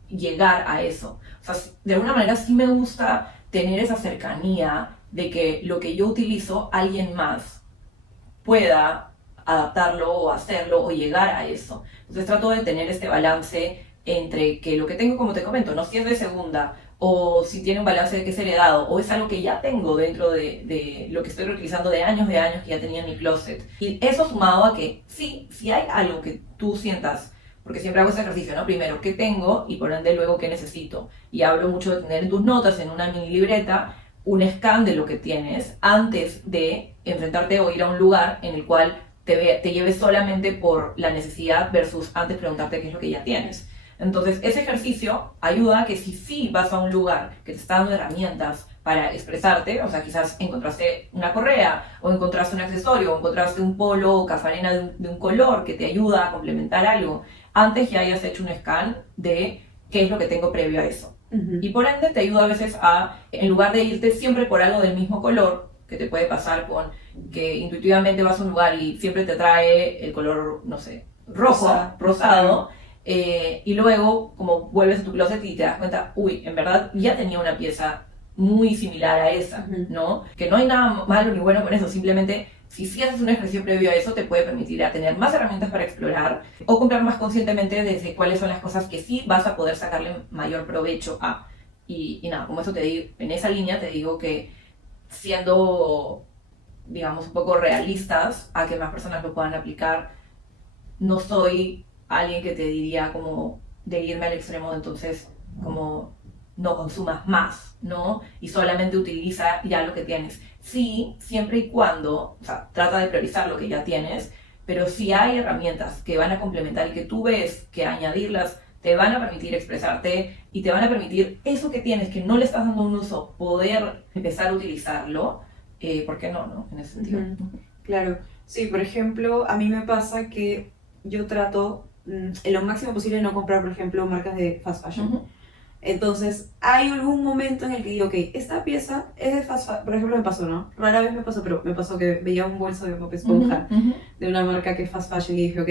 llegar a eso. O sea, de alguna manera sí me gusta tener esa cercanía de que lo que yo utilizo, alguien más pueda adaptarlo o hacerlo o llegar a eso. Entonces trato de tener este balance entre que lo que tengo, como te comento, no si es de segunda o si tiene un balance de que es heredado o es algo que ya tengo dentro de lo que estoy reutilizando de años que ya tenía en mi closet. Y eso sumado a que sí, si hay algo que tú sientas, porque siempre hago ese ejercicio, ¿no? Primero, ¿qué tengo? Y por ende luego, ¿qué necesito? Y hablo mucho de tener en tus notas, en una mini libreta, un scan de lo que tienes antes de enfrentarte o ir a un lugar en el cual te lleves solamente por la necesidad versus antes preguntarte qué es lo que ya tienes. Entonces, ese ejercicio ayuda a que si sí vas a un lugar que te está dando herramientas para expresarte, o sea, quizás encontraste una correa, o encontraste un accesorio, o encontraste un polo o cafarena de un color que te ayuda a complementar algo, antes ya hayas hecho un scan de qué es lo que tengo previo a eso. Y por ende te ayuda a veces a, en lugar de irte siempre por algo del mismo color, que te puede pasar con que intuitivamente vas a un lugar y siempre te atrae el color, no sé, rojo, rosado, y luego como vuelves a tu closet y te das cuenta, uy, en verdad ya tenía una pieza muy similar a esa, ¿no? Que no hay nada malo ni bueno con eso, simplemente si haces un ejercicio previo a eso te puede permitir a tener más herramientas para explorar o comprar más conscientemente desde cuáles son las cosas que sí vas a poder sacarle mayor provecho a. Y nada, como eso te digo, en esa línea te digo que siendo, digamos, un poco realistas a que más personas lo puedan aplicar, no soy alguien que te diría como de irme al extremo, entonces como no consumas más, ¿no? Y solamente utiliza ya lo que tienes. Sí, siempre y cuando, o sea, trata de priorizar lo que ya tienes, pero si hay herramientas que van a complementar y que tú ves que añadirlas te van a permitir expresarte y te van a permitir eso que tienes, que no le estás dando un uso, poder empezar a utilizarlo, ¿por qué no, no? En ese sentido. Claro, sí, por ejemplo, a mí me pasa que yo trato en lo máximo posible de no comprar, por ejemplo, marcas de fast fashion. Entonces, hay algún momento en el que digo, ok, esta pieza es de fast fashion, por ejemplo, me pasó, ¿no? Rara vez me pasó, pero me pasó que veía un bolso de Bob Esponja de una marca que es fast fashion y dije, ok,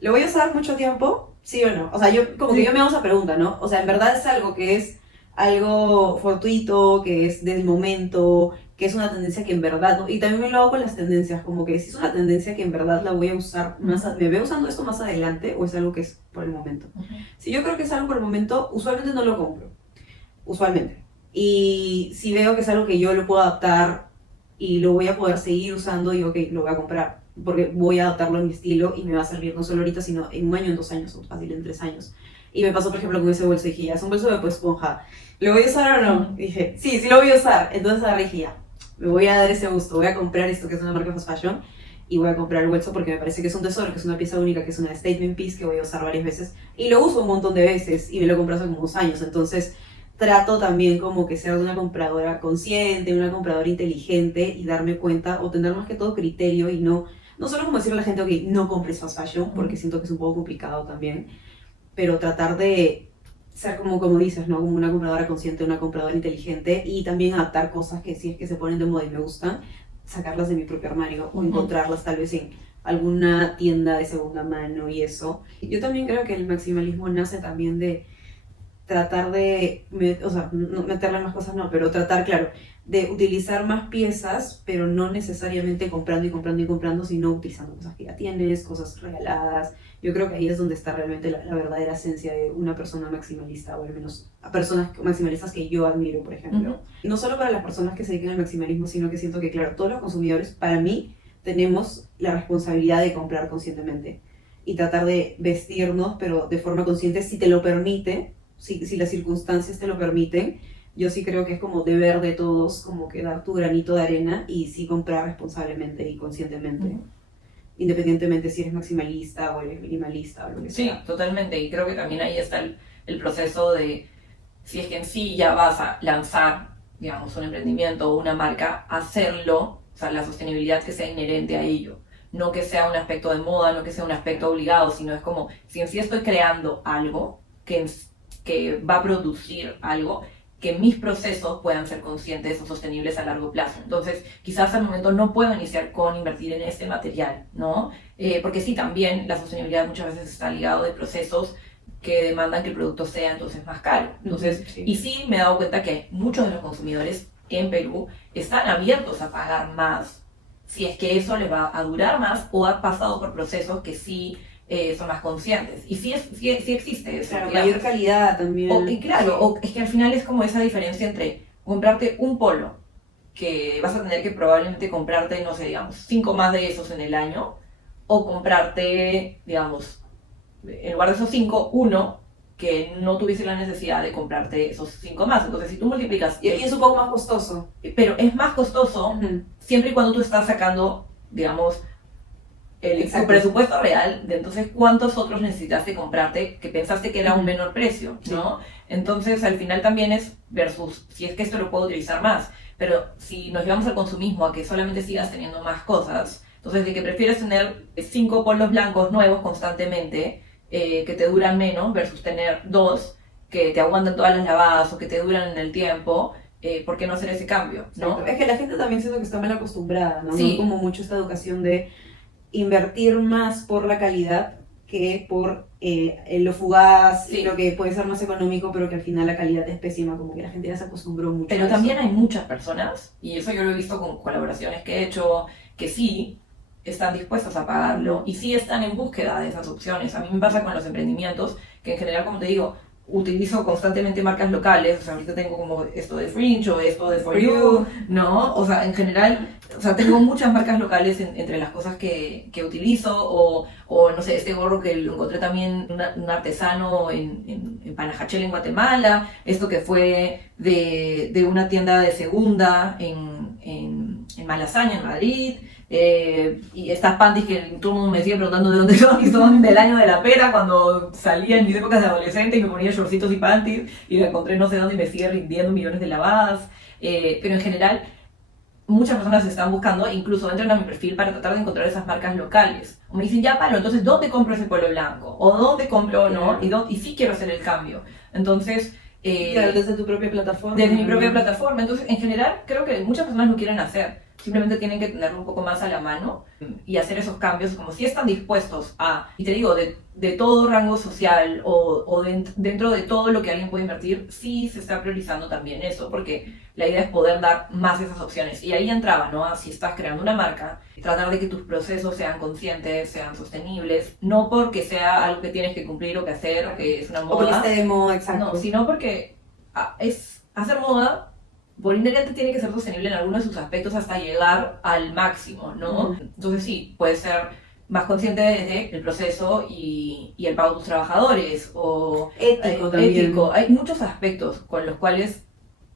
¿lo voy a usar mucho tiempo? ¿Sí o no? O sea, yo como que yo me hago esa pregunta, ¿no? O sea, en verdad es algo que es algo fortuito, que es del momento, que es una tendencia que en verdad, ¿no? Y también me lo hago con las tendencias, como que si es una tendencia que en verdad la voy a usar más, ¿me veo usando esto más adelante o es algo que es por el momento? Si yo creo que es algo por el momento, usualmente no lo compro, usualmente. Y si veo que es algo que yo lo puedo adaptar y lo voy a poder seguir usando, digo, ok, lo voy a comprar, porque voy a adaptarlo a mi estilo y me va a servir no solo ahorita, sino en un año, en 2 años, o fácil en 3 años. Y me pasó, por ejemplo, con ese bolso y dije, ya, es un bolso de Bob Esponja, ¿lo voy a usar o no? Y dije, sí, sí lo voy a usar. Entonces agarré y dije, ya, me voy a dar ese gusto, voy a comprar esto que es una marca fast fashion y voy a comprar el bolso porque me parece que es un tesoro, que es una pieza única, que es una statement piece que voy a usar varias veces y lo uso un montón de veces y me lo compré hace como 2 años. Entonces trato también como que ser una compradora consciente, una compradora inteligente y darme cuenta o tener más que todo criterio y no solo como decirle a la gente, ok, no compres fast fashion, porque siento que es un poco complicado también, pero tratar de ser como dices, ¿no? Como una compradora consciente, una compradora inteligente y también adaptar cosas que si es que se ponen de moda y me gustan, sacarlas de mi propio armario o encontrarlas tal vez en alguna tienda de segunda mano y eso. Yo también creo que el maximalismo nace también de tratar de, o sea, no meterle más cosas, no, pero tratar, claro, de utilizar más piezas, pero no necesariamente comprando y comprando y comprando, sino utilizando cosas que ya tienes, cosas regaladas. Yo creo que ahí es donde está realmente la verdadera esencia de una persona maximalista, o al menos a personas maximalistas que yo admiro, por ejemplo. No solo para las personas que se dedican al maximalismo, sino que siento que, claro, todos los consumidores, para mí, tenemos la responsabilidad de comprar conscientemente y tratar de vestirnos, pero de forma consciente, si te lo permite, si las circunstancias te lo permiten. Yo sí creo que es como deber de todos, como que dar tu granito de arena y sí comprar responsablemente y conscientemente. Independientemente si eres maximalista o eres minimalista o lo que sea. Sí, totalmente. Y creo que también ahí está el proceso de, si es que en sí ya vas a lanzar digamos, un emprendimiento o una marca, hacerlo, o sea, la sostenibilidad que sea inherente a ello. No que sea un aspecto de moda, no que sea un aspecto obligado, sino es como, si en sí estoy creando algo que va a producir algo, que mis procesos puedan ser conscientes o sostenibles a largo plazo. Entonces, quizás al momento no puedo iniciar con invertir en este material, ¿no? Porque sí, también la sostenibilidad muchas veces está ligado de procesos que demandan que el producto sea entonces más caro. Entonces, Sí. y sí me he dado cuenta que muchos de los consumidores en Perú están abiertos a pagar más si es que eso les va a durar más o ha pasado por procesos que sí son más conscientes. Y sí existe eso. Claro, digamos. mayor calidad también. Y claro, o es que al final es como esa diferencia entre comprarte un polo, que vas a tener que probablemente comprarte, no sé, digamos, 5 más de esos en el año, o comprarte, digamos, en lugar de esos 5, uno que no tuviese la necesidad de comprarte esos 5 más. Entonces, si tú multiplicas... Y es un poco más costoso. Pero es más costoso Ujú. siempre y cuando tú estás sacando, digamos, tu Exacto. presupuesto real de entonces cuántos otros necesitaste comprarte que pensaste que era un menor precio, ¿no? Entonces al final también es versus si es que esto lo puedo utilizar más, pero si nos llevamos al consumismo a que solamente sigas teniendo más cosas, entonces de que prefieres tener 5 polos blancos nuevos constantemente que te duran menos versus tener 2 que te aguantan todas las lavadas o que te duran en el tiempo, ¿por qué no hacer ese cambio? ¿no? Exacto. Es que la gente también siento que está mal acostumbrada, ¿no? Sí. No como mucho esta educación de invertir más por la calidad que por lo fugaz Sí. y lo que puede ser más económico, pero que al final la calidad es pésima, como que la gente ya se acostumbró mucho Pero a eso. también hay muchas personas, y eso yo lo he visto con colaboraciones que he hecho, que sí están dispuestas a pagarlo y sí están en búsqueda de esas opciones. A mí me pasa con los emprendimientos, que en general, como te digo, utilizo constantemente marcas locales. O sea, ahorita tengo como esto de Fringe o esto de For You, ¿no? O sea, en general, o sea, tengo muchas marcas locales entre las cosas que utilizo, o no sé, este gorro que lo encontré también un artesano en Panajachel, en Guatemala, esto que fue de una tienda de segunda en Malasaña, en Madrid. Y estas panties que todo el mundo me sigue preguntando de dónde son, y son del año de la pera, cuando salía en mis épocas de adolescente y me ponía shortcitos y panties y la encontré no sé dónde y me sigue rindiendo millones de lavadas. Pero en general muchas personas están buscando, incluso entran a mi perfil para tratar de encontrar esas marcas locales. O me dicen, ya paro, entonces ¿dónde compro ese polo blanco? ¿O dónde compro no? Y sí quiero hacer el cambio. Entonces... claro, desde tu propia plataforma. Desde mi propia plataforma. Entonces, en general, creo que muchas personas lo quieren hacer. Simplemente tienen que tenerlo un poco más a la mano y hacer esos cambios, como si están dispuestos a, y te digo, de todo rango social o dentro de todo lo que alguien puede invertir, sí se está priorizando también eso, porque la idea es poder dar más esas opciones. Y ahí entraba, ¿no? Si estás creando una marca, tratar de que tus procesos sean conscientes, sean sostenibles, no porque sea algo que tienes que cumplir o que hacer o que es una moda. O porque esté de moda, exacto. No, sino porque es hacer moda por inherente tiene que ser sostenible en algunos de sus aspectos hasta llegar al máximo, ¿no? Entonces sí, puede ser más consciente desde el proceso y el pago de tus trabajadores o ético también. ético. Hay muchos aspectos con los cuales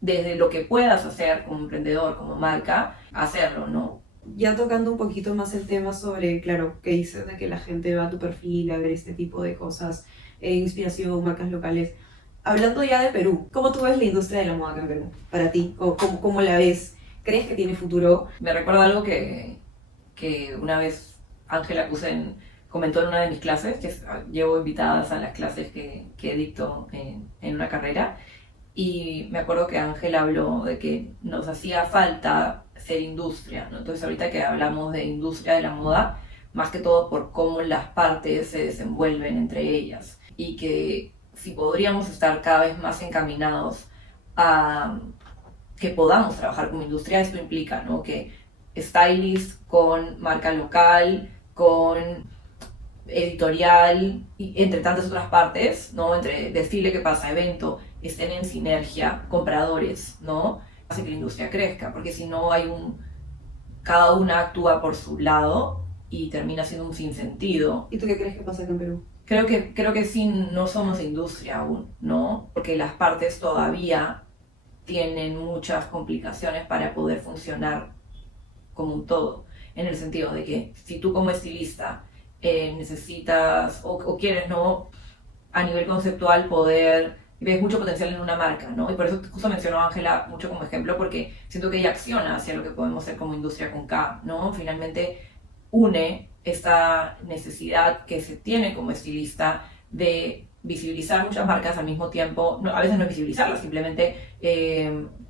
desde lo que puedas hacer como emprendedor, como marca, hacerlo, ¿no? Ya tocando un poquito más el tema sobre, claro, que dices de que la gente va a tu perfil a ver este tipo de cosas, inspiración, marcas locales. Hablando ya de Perú, ¿cómo tú ves la industria de la moda acá en Perú? Para ti, ¿cómo la ves? ¿Crees que tiene futuro? Me recuerda algo que una vez Ángela Cusen comentó en una de mis clases, que llevo invitadas a las clases que dicto en una carrera, y me acuerdo que Ángela habló de que nos hacía falta ser industria, ¿no? Entonces ahorita que hablamos de industria de la moda, más que todo por cómo las partes se desenvuelven entre ellas, y que si podríamos estar cada vez más encaminados a que podamos trabajar como industria, esto implica, ¿no? Que stylist con marca local, con editorial y entre tantas otras partes, ¿no? Entre desfile que pasa, evento, estén en sinergia, compradores, ¿no? Hace que la industria crezca, porque si no hay cada una actúa por su lado y termina siendo un sinsentido. ¿Y tú qué crees que pasa acá en Perú? Creo que sí, no somos industria aún, ¿no? Porque las partes todavía tienen muchas complicaciones para poder funcionar como un todo, en el sentido de que si tú como estilista necesitas o quieres, ¿no? A nivel conceptual poder ves mucho potencial en una marca, ¿no? Y por eso justo mencionó a Ángela mucho como ejemplo, porque siento que ella acciona hacia lo que podemos ser como industria con K, ¿no? Finalmente une esta necesidad que se tiene como estilista de visibilizar muchas marcas al mismo tiempo, a veces no es visibilizarlas, simplemente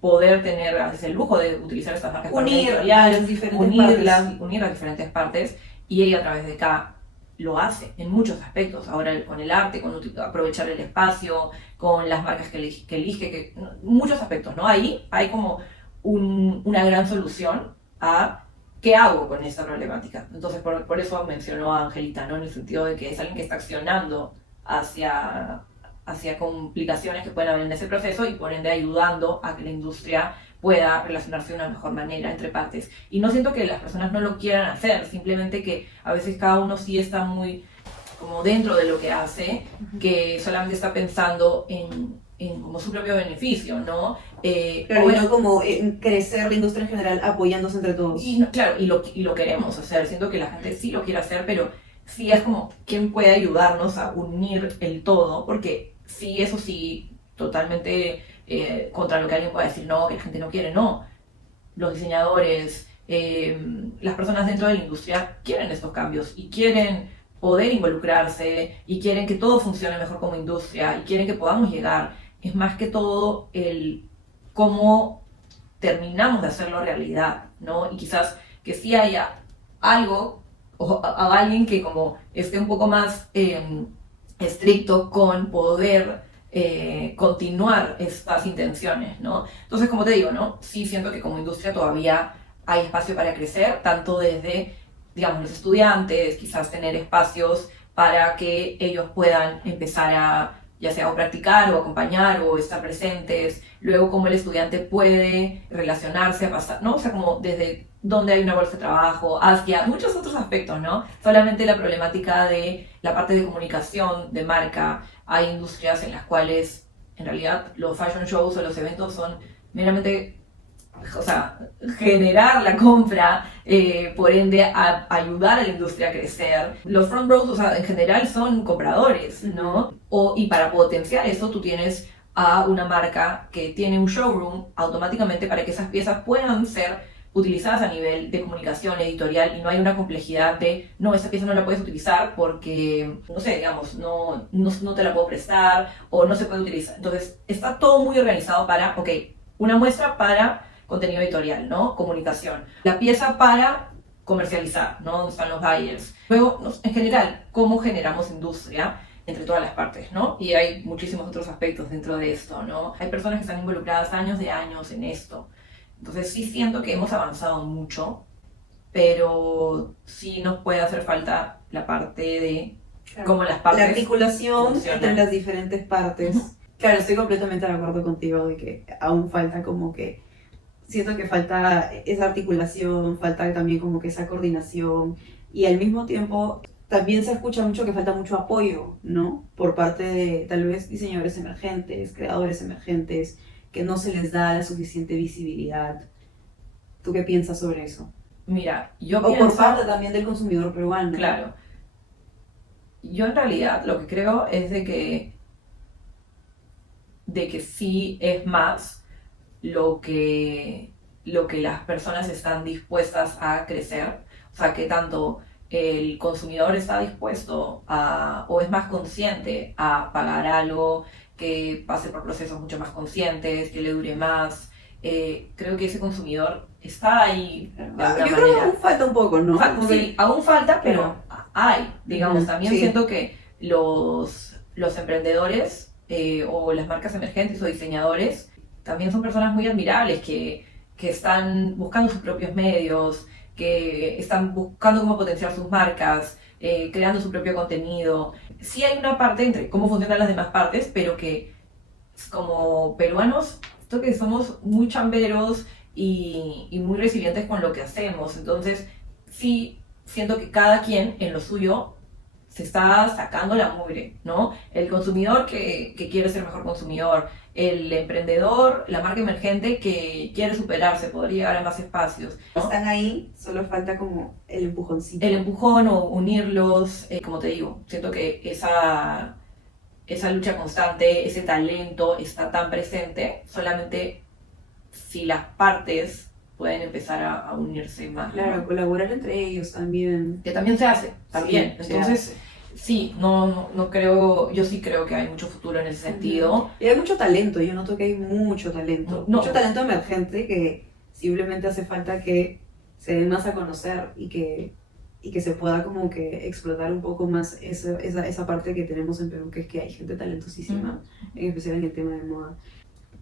poder tener a veces el lujo de utilizar estas marcas para unir las diferentes partes, y ella a través de K lo hace en muchos aspectos, ahora con el arte, con aprovechar el espacio, con las marcas que elige, muchos aspectos, ¿no? Ahí hay como una gran solución a qué hago con esta problemática. Entonces, por eso mencionó a Angelita, ¿no? En el sentido de que es alguien que está accionando hacia complicaciones que pueden haber en ese proceso y por ende ayudando a que la industria pueda relacionarse de una mejor manera entre partes. Y no siento que las personas no lo quieran hacer, simplemente que a veces cada uno sí está muy como dentro de lo que hace, que solamente está pensando en como su propio beneficio, ¿no? Claro, y no como crecer la industria en general apoyándose entre todos. Claro, y lo queremos hacer, siento que la gente sí lo quiere hacer, pero sí es como quién puede ayudarnos a unir el todo, porque sí, eso sí, totalmente contra lo que alguien pueda decir, no, que la gente no quiere, no. Los diseñadores, las personas dentro de la industria quieren estos cambios y quieren poder involucrarse y quieren que todo funcione mejor como industria y quieren que podamos llegar. Es más que todo el cómo terminamos de hacerlo realidad, ¿no? Y quizás que sí haya algo o a alguien que como esté un poco más estricto con poder continuar estas intenciones, ¿no? Entonces, como te digo, ¿no? Sí siento que como industria todavía hay espacio para crecer, tanto desde, digamos, los estudiantes, quizás tener espacios para que ellos puedan empezar a, ya sea o practicar o acompañar o estar presentes, luego cómo el estudiante puede relacionarse, pasar, ¿no? O sea, como desde dónde hay una bolsa de trabajo, hacia muchos otros aspectos, ¿no? Solamente la problemática de la parte de comunicación, de marca. Hay industrias en las cuales, en realidad, los fashion shows o los eventos son meramente, o sea, generar la compra, por ende, ayudar a la industria a crecer. Los front rows, o sea, en general son compradores, ¿no? Y para potenciar eso, tú tienes a una marca que tiene un showroom automáticamente para que esas piezas puedan ser utilizadas a nivel de comunicación editorial y no hay una complejidad de, no, esa pieza no la puedes utilizar porque, no sé, digamos, no te la puedo prestar o no se puede utilizar. Entonces, está todo muy organizado para, ok, una muestra para contenido editorial, ¿no? Comunicación. La pieza para comercializar, ¿no? Donde están los buyers. Luego, en general, cómo generamos industria entre todas las partes, ¿no? Y hay muchísimos otros aspectos dentro de esto, ¿no? Hay personas que están involucradas años de años en esto. Entonces sí siento que hemos avanzado mucho, pero sí nos puede hacer falta la parte de cómo las partes... La articulación funcionan entre las diferentes partes. Claro, estoy completamente de acuerdo contigo de que aún falta como que... Siento que falta esa articulación, falta también como que esa coordinación y al mismo tiempo también se escucha mucho que falta mucho apoyo, ¿no? Por parte de tal vez diseñadores emergentes, creadores emergentes, que no se les da la suficiente visibilidad. ¿Tú qué piensas sobre eso? Mira, yo pienso... O por parte también del consumidor peruano. Claro. Yo en realidad lo que creo es de que sí es más lo que las personas están dispuestas a crecer. O sea, que tanto el consumidor está dispuesto a, o es más consciente a pagar algo, que pase por procesos mucho más conscientes, que le dure más. Creo que ese consumidor está ahí de alguna manera. Yo creo que aún falta un poco, ¿no? Sí, aún falta, pero hay, digamos. También siento que los emprendedores o las marcas emergentes o diseñadores también son personas muy admirables que están buscando sus propios medios, que están buscando cómo potenciar sus marcas, creando su propio contenido. Sí hay una parte entre cómo funcionan las demás partes, pero que como peruanos, creo que somos muy chamberos y muy resilientes con lo que hacemos. Entonces, sí siento que cada quien en lo suyo se está sacando la mugre, ¿no? El consumidor que quiere ser mejor consumidor, el emprendedor, la marca emergente que quiere superarse, poder llegar a más espacios, ¿no? Están ahí, solo falta como el empujoncito. El empujón o unirlos, como te digo, siento que esa lucha constante, ese talento está tan presente, solamente si las partes pueden empezar a unirse más. Claro, ¿no? colaborar entre ellos también. Que también se hace, también. Sí, se Entonces, hace. sí, no creo, yo sí creo que hay mucho futuro en ese sentido. Y hay mucho talento, yo noto que hay mucho talento. No. Mucho talento emergente que simplemente hace falta que se dé más a conocer y que se pueda como que explotar un poco más esa parte que tenemos en Perú, que es que hay gente talentosísima, en especial en el tema de moda.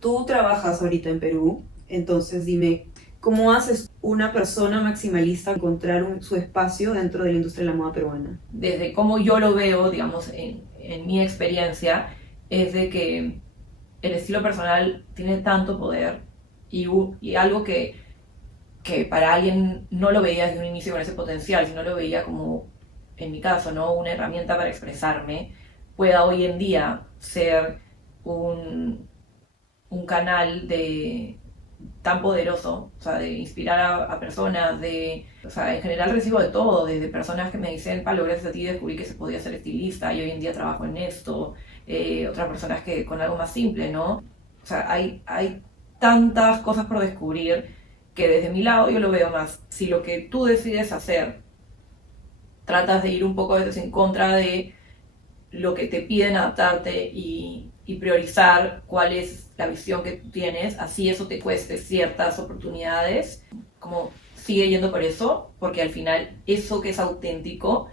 Tú trabajas ahorita en Perú, entonces dime, ¿cómo haces una persona maximalista encontrar su espacio dentro de la industria de la moda peruana? Desde cómo yo lo veo, digamos, en mi experiencia, es de que el estilo personal tiene tanto poder y algo que para alguien no lo veía desde un inicio con ese potencial, sino lo veía como, en mi caso, ¿no? Una herramienta para expresarme, pueda hoy en día ser un canal tan poderoso, o sea, de inspirar a personas, o sea, en general recibo de todo, desde personas que me dicen, Pablo, gracias a ti descubrí que se podía ser estilista y hoy en día trabajo en esto, otras personas que con algo más simple, ¿no? O sea, hay tantas cosas por descubrir que desde mi lado yo lo veo más, si lo que tú decides hacer tratas de ir un poco a veces en contra de lo que te piden adaptarte y priorizar cuál es la visión que tú tienes, así eso te cueste ciertas oportunidades, como sigue yendo por eso, porque al final eso que es auténtico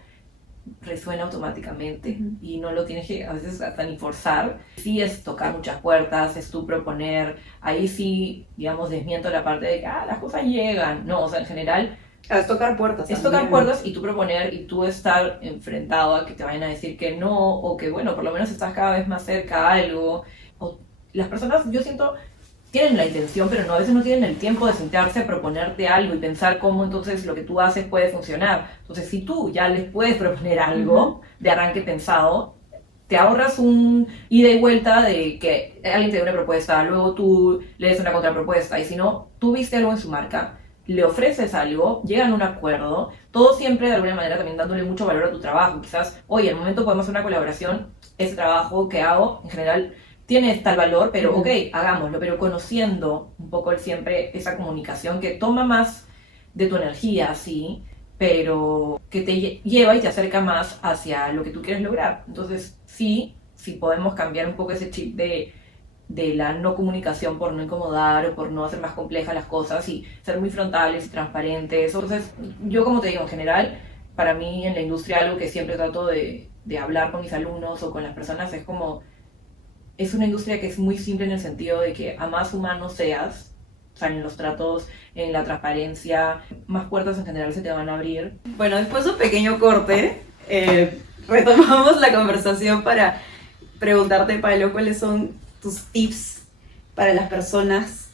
resuena automáticamente y no lo tienes que a veces hasta ni forzar. Sí es tocar muchas puertas, es tú proponer, ahí sí, digamos, desmiento la parte de que las cosas llegan, no, o sea, en general Es tocar puertas. es también. tocar puertas y tú proponer y tú estar enfrentado a que te vayan a decir que no o que bueno, por lo menos estás cada vez más cerca a algo. O las personas, yo siento, tienen la intención, pero no, a veces no tienen el tiempo de sentarse a proponerte algo y pensar cómo entonces lo que tú haces puede funcionar. Entonces, si tú ya les puedes proponer algo de arranque pensado, te ahorras un ida y vuelta de que alguien te dé una propuesta, luego tú le des una contrapropuesta, y si no, tú viste algo en su marca, le ofreces algo, llegan a un acuerdo, todo siempre de alguna manera también dándole mucho valor a tu trabajo. Quizás, oye, en el momento podemos hacer una colaboración, ese trabajo que hago en general tiene tal valor, pero ok, hagámoslo, pero conociendo un poco siempre esa comunicación que toma más de tu energía, sí, pero que te lleva y te acerca más hacia lo que tú quieres lograr. Entonces, sí podemos cambiar un poco ese chip de la no comunicación por no incomodar o por no hacer más complejas las cosas y ser muy frontales y transparentes. Entonces, yo como te digo, en general, para mí en la industria algo que siempre trato de hablar con mis alumnos o con las personas es como, es una industria que es muy simple en el sentido de que a más humano seas, o sea, en los tratos, en la transparencia, más puertas en general se te van a abrir. Bueno, después de un pequeño corte, retomamos la conversación para preguntarte, Pablo, cuáles son tus tips para las personas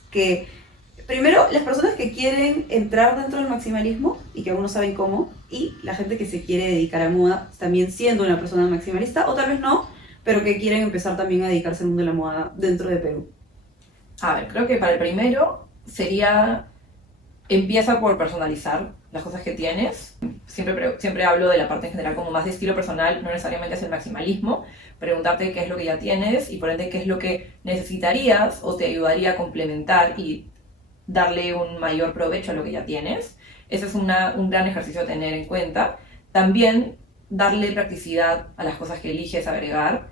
primero, las personas que quieren entrar dentro del maximalismo y que aún no saben cómo, y la gente que se quiere dedicar a moda, también siendo una persona maximalista, o tal vez no, pero que quieren empezar también a dedicarse al mundo de la moda dentro de Perú. A ver, creo que para el primero sería, empieza por personalizar las cosas que tienes. Siempre hablo de la parte en general como más de estilo personal, no necesariamente es el maximalismo. Preguntarte qué es lo que ya tienes y por ende qué es lo que necesitarías o te ayudaría a complementar y darle un mayor provecho a lo que ya tienes. Ese es un gran ejercicio a tener en cuenta. También darle practicidad a las cosas que eliges agregar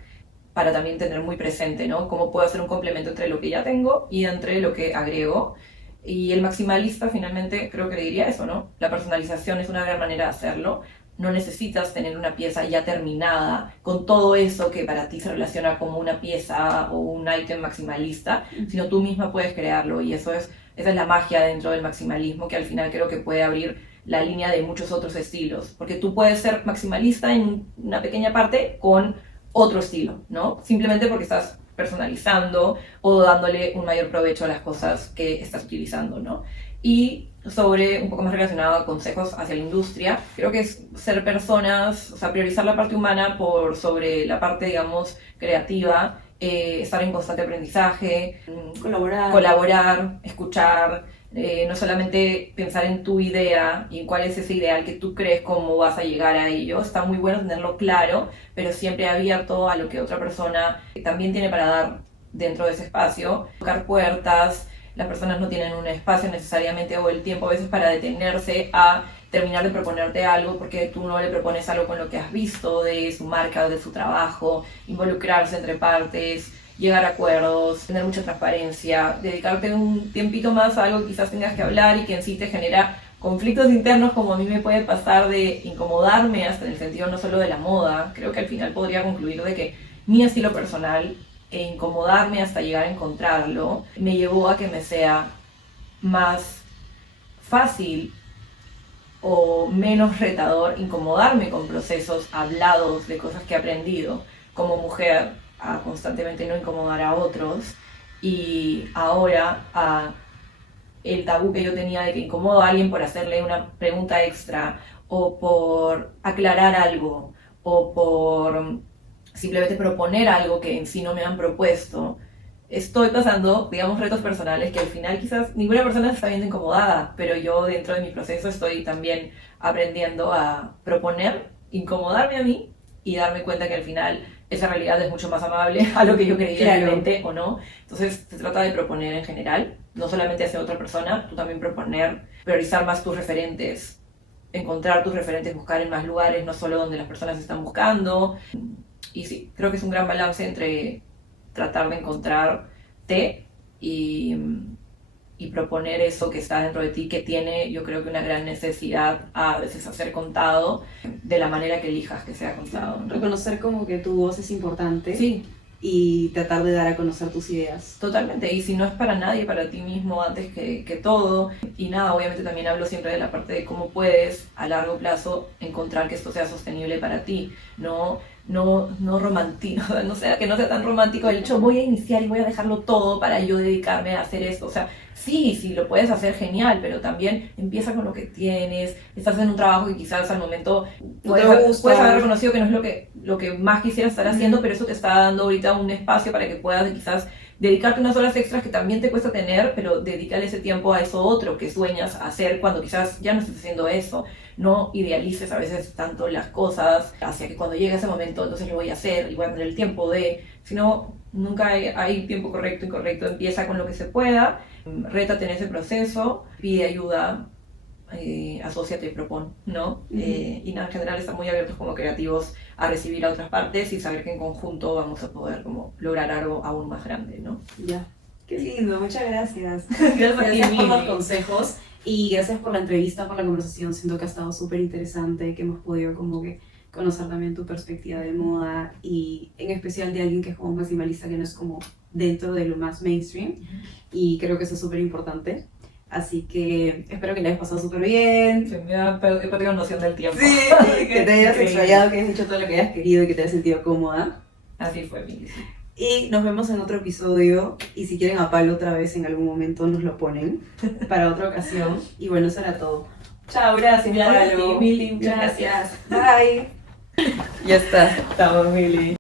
para también tener muy presente, ¿no? Cómo puedo hacer un complemento entre lo que ya tengo y entre lo que agrego. Y el maximalista finalmente creo que le diría eso, ¿no? La personalización es una gran manera de hacerlo. No necesitas tener una pieza ya terminada con todo eso que para ti se relaciona como una pieza o un ítem maximalista, sino tú misma puedes crearlo y esa es la magia dentro del maximalismo que al final creo que puede abrir la línea de muchos otros estilos, porque tú puedes ser maximalista en una pequeña parte con otro estilo, ¿no? Simplemente porque estás personalizando o dándole un mayor provecho a las cosas que estás utilizando, ¿no? Y sobre, un poco más relacionado a consejos hacia la industria, creo que es ser personas, o sea, priorizar la parte humana por sobre la parte, digamos, creativa, estar en constante aprendizaje, colaborar, escuchar, No solamente pensar en tu idea y en cuál es ese ideal que tú crees, cómo vas a llegar a ello. Está muy bueno tenerlo claro, pero siempre abierto a lo que otra persona también tiene para dar dentro de ese espacio. Tocar puertas, las personas no tienen un espacio necesariamente o el tiempo a veces para detenerse a terminar de proponerte algo porque tú no le propones algo con lo que has visto de su marca, de su trabajo, involucrarse entre partes, llegar a acuerdos, tener mucha transparencia, dedicarte un tiempito más a algo que quizás tengas que hablar y que en sí te genera conflictos internos, como a mí me puede pasar de incomodarme hasta en el sentido no solo de la moda. Creo que al final podría concluir de que mi estilo personal e incomodarme hasta llegar a encontrarlo me llevó a que me sea más fácil o menos retador incomodarme con procesos hablados de cosas que he aprendido como mujer, a constantemente no incomodar a otros, y ahora a el tabú que yo tenía de que incomodo a alguien por hacerle una pregunta extra o por aclarar algo o por simplemente proponer algo que en sí no me han propuesto. Estoy pasando, digamos, retos personales que al final quizás ninguna persona se está viendo incomodada, pero yo dentro de mi proceso estoy también aprendiendo a proponer, incomodarme a mí y darme cuenta que al final esa realidad es mucho más amable a lo que yo creía realmente o no. Entonces se trata de proponer en general, no solamente hacia otra persona, tú también proponer, priorizar más tus referentes, encontrar tus referentes, buscar en más lugares, no solo donde las personas están buscando. Y sí, creo que es un gran balance entre tratar de encontrarte y proponer eso que está dentro de ti, que tiene, yo creo que una gran necesidad a veces a ser contado de la manera que elijas que sea contado, ¿no? Reconocer como que tu voz es importante. Sí. Y tratar de dar a conocer tus ideas. Totalmente, y si no es para nadie, para ti mismo antes que todo. Y nada, obviamente también hablo siempre de la parte de cómo puedes a largo plazo encontrar que esto sea sostenible para ti, no romántico, no sea, que no sea tan romántico el hecho voy a iniciar y voy a dejarlo todo para yo dedicarme a hacer esto. O sea, sí, lo puedes hacer genial, pero también empieza con lo que tienes, estás en un trabajo que quizás al momento puedes haber reconocido que no es lo que más quisieras estar haciendo, pero eso te está dando ahorita un espacio para que puedas quizás dedicarte unas horas extras que también te cuesta tener, pero dedicarle ese tiempo a eso otro que sueñas hacer cuando quizás ya no estés haciendo eso. No idealices a veces tanto las cosas hacia que cuando llegue ese momento entonces lo voy a hacer y voy a tener el tiempo de, sino nunca hay tiempo correcto, incorrecto. Empieza con lo que se pueda, rétate en ese proceso, pide ayuda, asóciate y propon, ¿no? Y nada, en general están muy abiertos como creativos a recibir a otras partes y saber que en conjunto vamos a poder como lograr algo aún más grande, ¿no? Ya. Qué lindo, muchas gracias. Gracias por los consejos y gracias por la entrevista, por la conversación. Siento que ha estado súper interesante, que hemos podido como que conocer también tu perspectiva de moda y en especial de alguien que es como maximalista, que no es como dentro de lo más mainstream, y creo que eso es súper importante. Así que espero que le hayas pasado súper bien. Sí, he perdido noción del tiempo. Sí, que te hayas explayado, que hayas hecho todo lo que hayas querido y que te hayas sentido cómoda. Así fue, Mili. Y nos vemos en otro episodio. Y si quieren a Pablo otra vez en algún momento nos lo ponen para otra ocasión. Y bueno, eso era todo. Chao, gracias Pablo. Mili, muchas gracias. Bye. Ya está. Estamos, Mili.